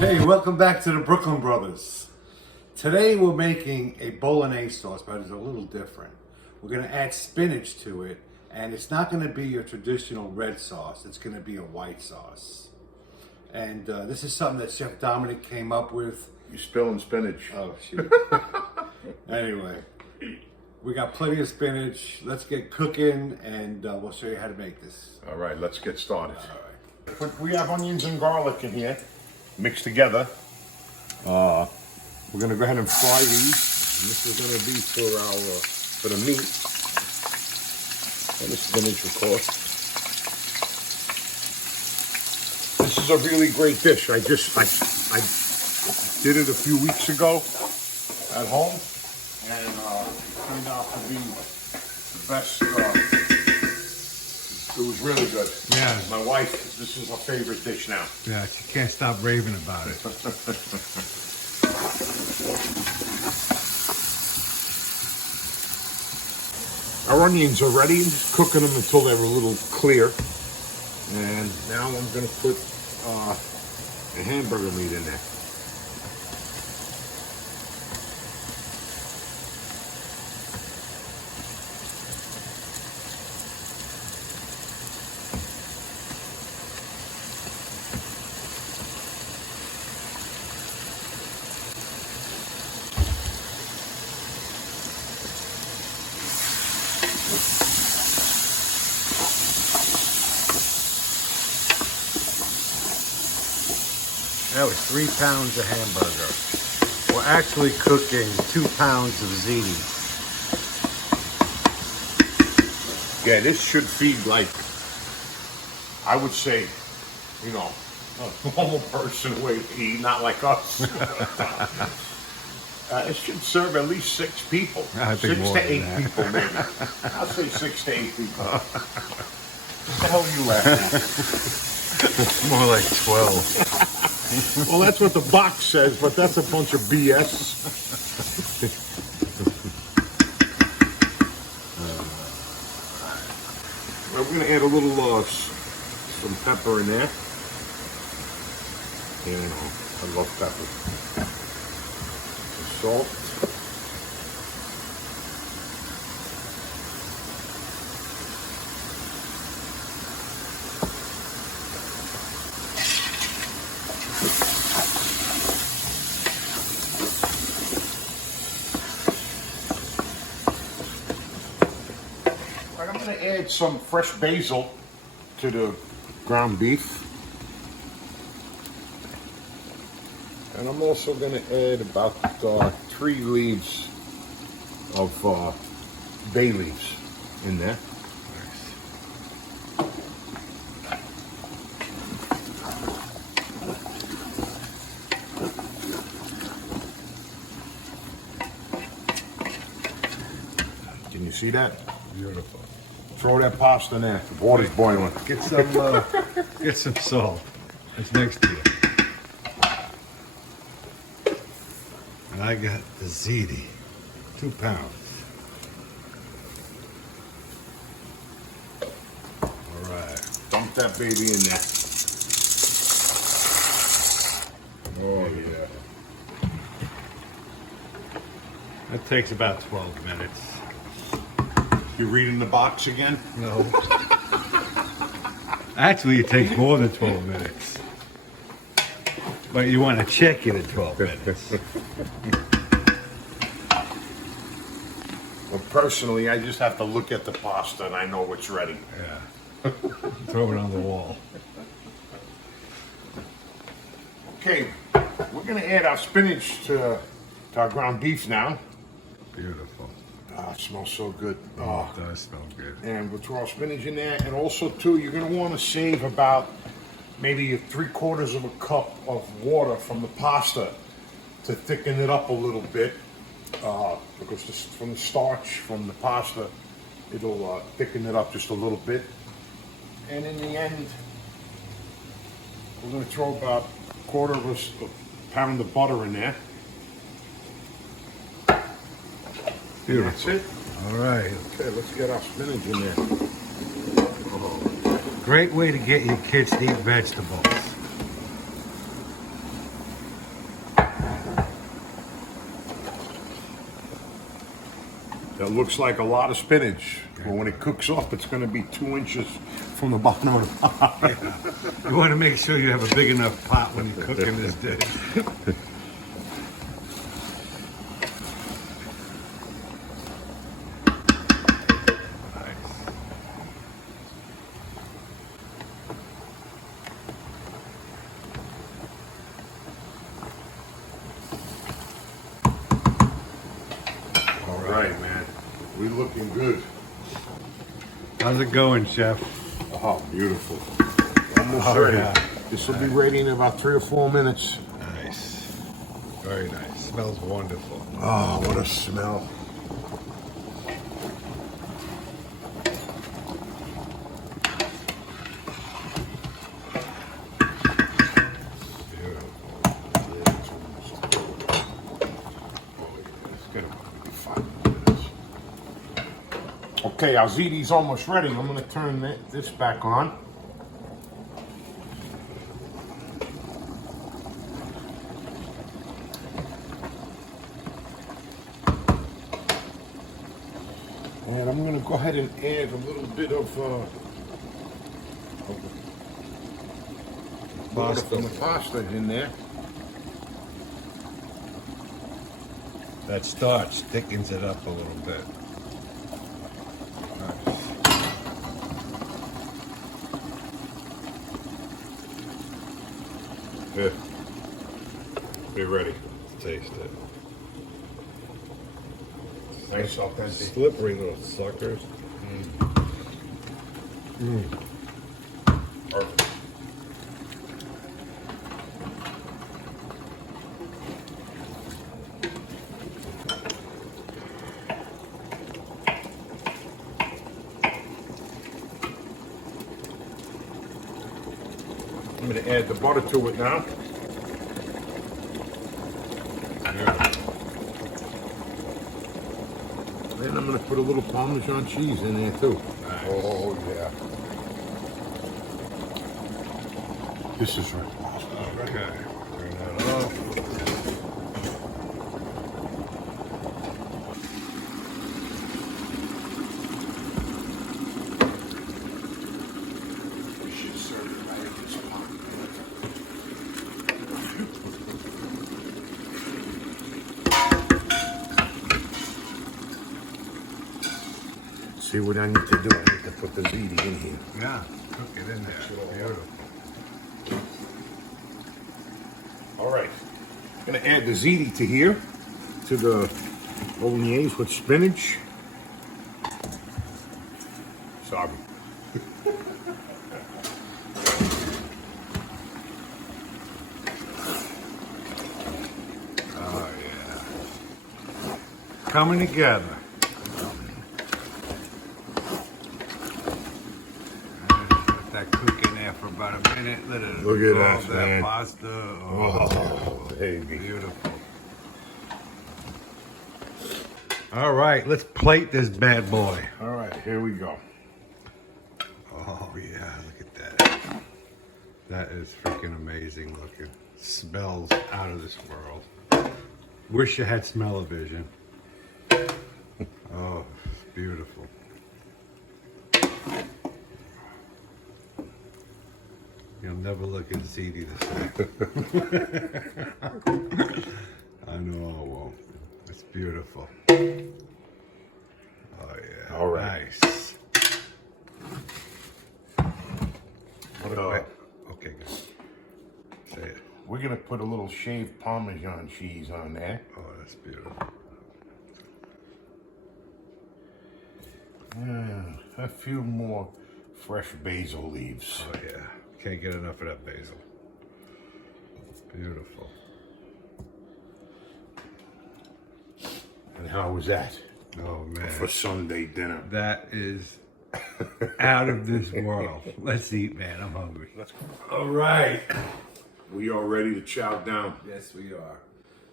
Hey, welcome back to the Brooklyn Brothers. Today we're making a bolognese sauce, but it's a little different. We're going to add spinach to it, and it's not going to be your traditional red sauce. It's going to be a white sauce. And this is something that Chef Dominic came up with. You're spilling spinach. Oh, shoot. Anyway, we got plenty of spinach. Let's get cooking, and we'll show you how to make this. All right, let's get started. All right. We have onions and garlic in here, mixed together. We're gonna go ahead and fry these. And this is gonna be for the meat and the spinach, of course. This is a really great dish. I did it a few weeks ago at home, and it turned out to be the best. It was really good. Yeah. My wife, this is her favorite dish now. Yeah, she can't stop raving about it. Our onions are ready. Just cooking them until they're a little clear. And now I'm going to put the hamburger meat in there. That was 3 pounds of hamburger. We're actually cooking 2 pounds of ziti. Yeah, this should feed like, I would say, you know, a normal person would eat, not like us. It should serve at least 6 people. I think 6 more to than 8 that. people, maybe. I'll say 6 to 8 people. What the hell are you laughing More like 12. at? Well, that's what the box says, but that's a bunch of BS. We're going to add a little some pepper in there. You know, I love pepper. Some salt. Right, I'm going to add some fresh basil to the ground beef. And I'm also going to add about 3 leaves of bay leaves in there. Can you see that? Beautiful. Throw that pasta in there. The water's boiling. Get some salt. It's next to you. And I got the ziti, 2 pounds. All right. Dump that baby in there. Oh, yeah. That takes about 12 minutes. You reading the box again? No. Actually, it takes more than 12 minutes. But you want to check it at 12 minutes. Well, personally, I just have to look at the pasta and I know it's ready. Yeah. Throw it on the wall. Okay, we're going to add our spinach to our ground beef now. Beautiful. Ah, it smells so good. Oh, it does smell good. And we'll throw our spinach in there. And also, too, you're going to want to save about maybe 3/4 of a cup of water from the pasta to thicken it up a little bit. Because from the starch from the pasta, it'll thicken it up just a little bit. And in the end, we're going to throw about 1/4 pound of butter in there. Beautiful. That's it. All right. Okay, let's get our spinach in there. Great way to get your kids to eat vegetables. That looks like a lot of spinach. But when it cooks up, it's going to be 2 inches from the bottom of the pot. You want to make sure you have a big enough pot when you're cooking this dish. Right, man. We looking good. How's it going, Chef? Oh, beautiful. Almost Oh, ready. yeah. This will be ready in about 3 or 4 minutes. Nice. Very nice. Smells wonderful. Oh, what a smell. Okay, our ziti's almost ready. I'm going to turn this back on. And I'm going to go ahead and add a little bit of water from the pasta in there. That starch thickens it up a little bit. Yeah. Be ready. Taste it. Nice authentic. Slippery little suckers. Perfect. I'm going to add the butter to it now. Then I'm going to put a little Parmesan cheese in there too. Nice. Oh yeah. This is right. Okay. Turn that off. We should serve it right in this pot. See what I need to do? I need to put the ziti in here. Yeah, cook it in there. Beautiful. All right. I'm going to add the ziti to here, to the bolognese with spinach. Sorry. Oh, yeah. Coming together. Let that cook in there for about a minute. Let it Look at that, absorb man. pasta. Oh, baby. Beautiful. All right, let's plate this bad boy. All right, here we go. Oh, yeah, look at that. That is freaking amazing looking. Smells out of this world. Wish you had smell-o-vision. Oh, it's beautiful. You'll never look at ziti the same. I know I won't. It's beautiful. Oh, yeah. All right. Nice. What, Okay, good. Say it. we're going to put a little shaved Parmesan cheese on there. Oh, that's beautiful. A few more fresh basil leaves. Oh, yeah. Can't get enough of that basil. Beautiful. And how was that Oh, man. for Sunday dinner? That is out of this world. Let's eat, man. I'm hungry. Let's go. All right. We are ready to chow down. Yes, we are.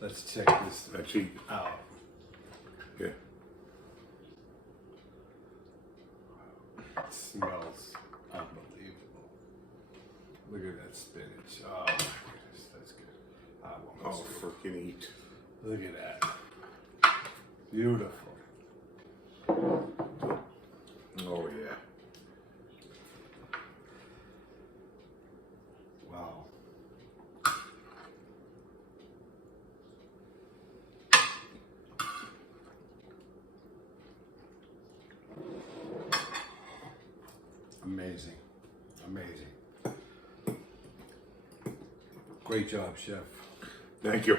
Let's check this Let's eat. out. Yeah. It smells unbelievable. Look at that spinach. Oh, my goodness. That's good. I want Oh, freaking eat. Look at that. Beautiful. Amazing. Amazing. Great job, chef. Thank you.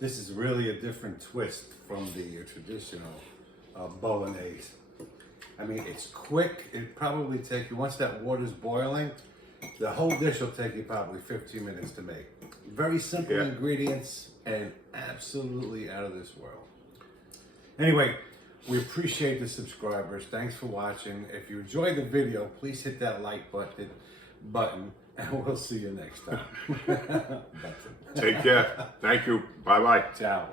This is really a different twist from the traditional bolognese. I mean, it's quick. It probably take you, once that water's boiling, the whole dish will take you probably 15 minutes to make. Very simple Yeah. ingredients and absolutely out of this world. Anyway, we appreciate the subscribers. Thanks for watching. If you enjoyed the video, please hit that like button, and we'll see you next time. Take care. Thank you. Bye-bye. Ciao.